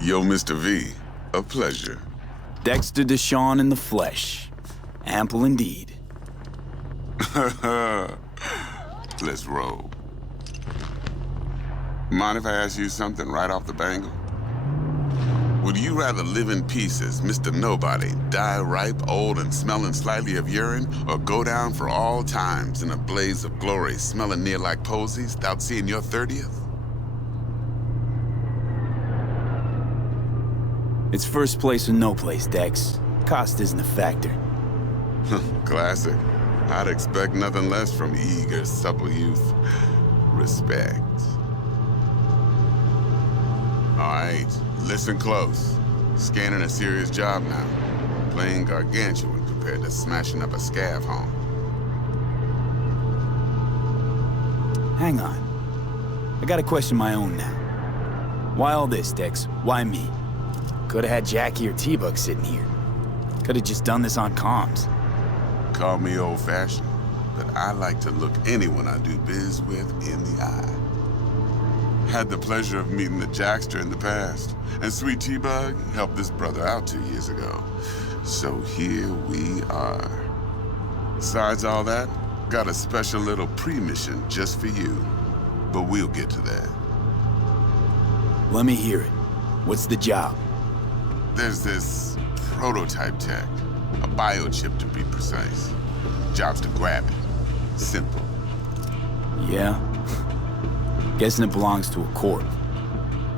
Yo, Mr. V, a pleasure. Dexter Deshawn in the flesh. Ample indeed. Let's roll. Mind if I ask you something right off the bangle? Would you rather live in pieces, Mr. Nobody, die ripe, old, and smelling slightly of urine, or go down for all times in a blaze of glory, smelling near like posies, without seeing your 30th? It's first place or no place, Dex. Cost isn't a factor. Classic. I'd expect nothing less from eager, supple youth. Respect. All right, listen close. Scanning a serious job now. Playing gargantuan compared to smashing up a scav home. Hang on. I got a question of my own now. Why all this, Dex? Why me? Could've had Jackie or T-Bug sitting here. Could've just done this on comms. Call me old-fashioned, but I like to look anyone I do biz with in the eye. Had the pleasure of meeting the Jackster in the past, and Sweet T-Bug helped this brother out 2 years ago. So here we are. Besides all that, got a special little pre-mission just for you. But we'll get to that. Let me hear it. What's the job? There's this prototype tech, a biochip to be precise. Job's to grab it. Simple. Yeah? Guessing it belongs to a corp.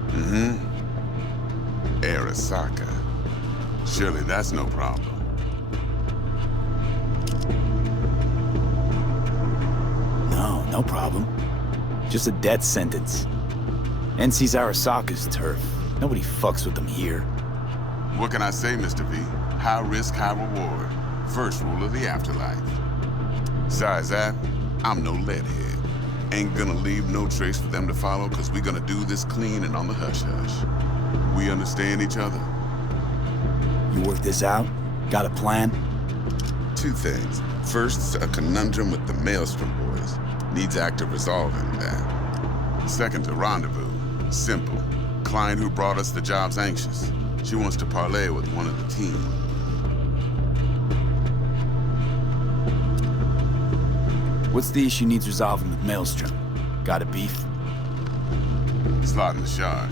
Mm-hmm. Arasaka. Surely that's no problem. No problem. Just a death sentence. NC's Arasaka's turf. Nobody fucks with them here. What can I say, Mr. V? High risk, high reward. First rule of the afterlife. Besides that, I'm no leadhead. Ain't gonna leave no trace for them to follow, cause we gonna do this clean and on the hush-hush. We understand each other? You work this out? Got a plan? Two things. First, a conundrum with the Maelstrom boys. Needs active resolving that. Second, a rendezvous. Simple. Client who brought us the job's anxious. She wants to parlay with one of the team. What's the issue needs resolving with Maelstrom? Got a beef? Slot in the shard.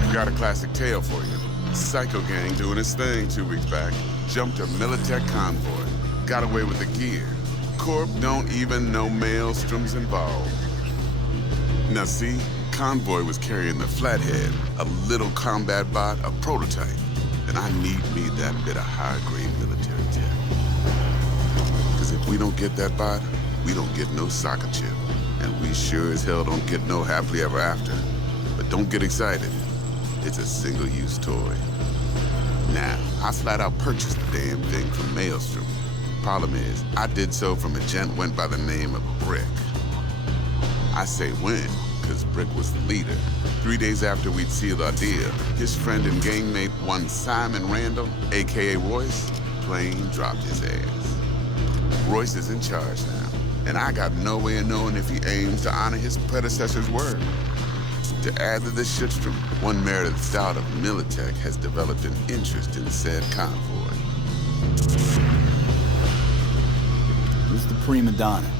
I got a classic tale for you. Psycho gang doing its thing 2 weeks back. Jumped a Militech convoy. Got away with the gear. Corp don't even know Maelstrom's involved. Now see, convoy was carrying the Flathead, a little combat bot, a prototype. And I need me that bit of high-grade military tech. Cause if we don't get that bot, we don't get no soccer chip. And we sure as hell don't get no happily ever after. But don't get excited. It's a single-use toy. Now, I flat out purchased the damn thing from Maelstrom. Problem is, I did so from a gent went by the name of Brick. I say when, because Brick was the leader. 3 days after we'd sealed our deal, his friend and gangmate, one Simon Randall, aka Royce, plain dropped his ass. Royce is in charge now, and I got no way of knowing if he aims to honor his predecessor's word. To add to this shitstorm, one Meredith Stout of Militech has developed an interest in said convoy. Who's the prima donna?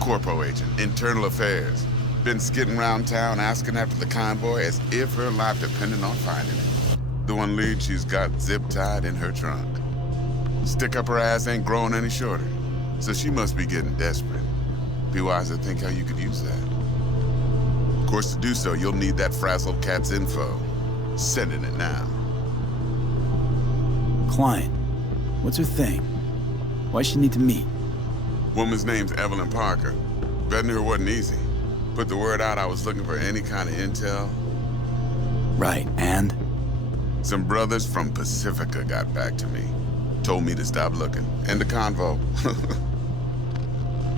Corpo agent, internal affairs. Been skidding around town asking after the convoy as if her life depended on finding it. The one lead she's got zip-tied in her trunk. Stick up her ass ain't growing any shorter, so she must be getting desperate. Be wise to think how you could use that. Of course, to do so, you'll need that frazzled cat's info. Sending it now. Client. What's her thing? Why she need to meet? Woman's name's Evelyn Parker. Betting her wasn't easy. Put the word out I was looking for any kind of intel. Right, and? Some brothers from Pacifica got back to me. Told me to stop looking. End the convo.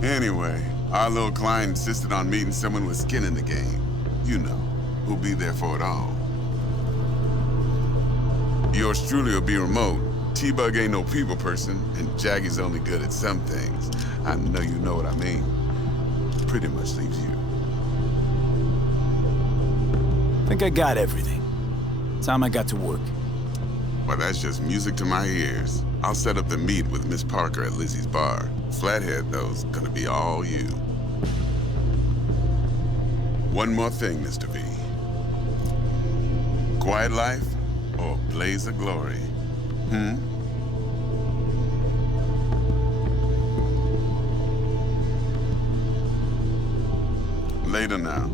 Anyway, our little client insisted on meeting someone with skin in the game. You know, who'll be there for it all. Yours truly will be remote. T-Bug ain't no people person, and Jaggy's only good at some things. I know you know what I mean. Pretty much leaves you. Think I got everything. Time I got to work. Well, that's just music to my ears. I'll set up the meet with Miss Parker at Lizzie's bar. Flathead, though's gonna be all you. One more thing, Mr. V. Quiet life or blaze of glory? Later now.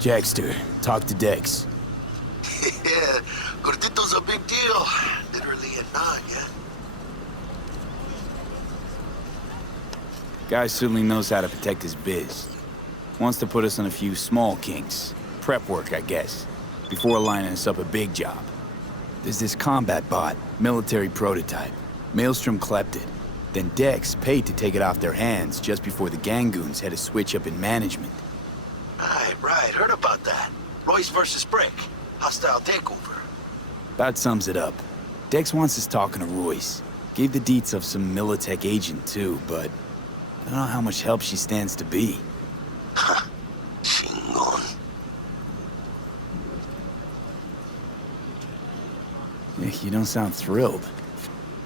Jackster, talk to Dex. Yeah, Gordito's a big deal. Literally and not, yeah. Guy certainly knows how to protect his biz. Wants to put us on a few small kinks. Prep work, I guess. Before lining us up a big job. There's this combat bot, military prototype. Maelstrom clept it. Then Dex paid to take it off their hands just before the Gangoons had a switch up in management. Right, heard about that. Royce versus Brick. Hostile takeover. About sums it up. Dex wants us talking to Royce. Gave the deets of some Militech agent too, but I don't know how much help she stands to be. Chingon. You don't sound thrilled.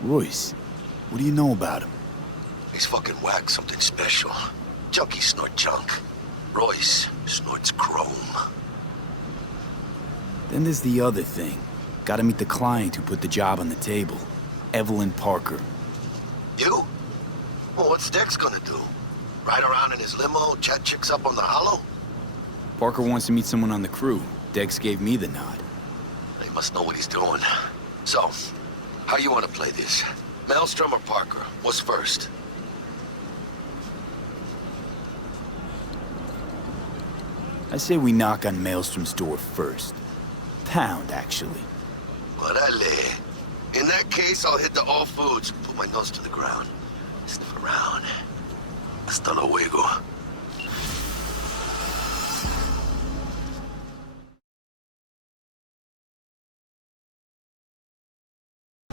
Royce, what do you know about him? He's fucking whack something special. Junkies snort junk. Royce snorts chrome. Then there's the other thing. Gotta meet the client who put the job on the table. Evelyn Parker. You? Well, what's Dex gonna do? Ride around in his limo, chat chicks up on the hollow? Parker wants to meet someone on the crew. Dex gave me the nod. He must know what he's doing. So, how you want to play this? Maelstrom or Parker? What's first? I say we knock on Maelstrom's door first. Pound, actually. Orale. In that case, I'll hit the all foods, put my nose to the ground. Sniff around. Hasta luego.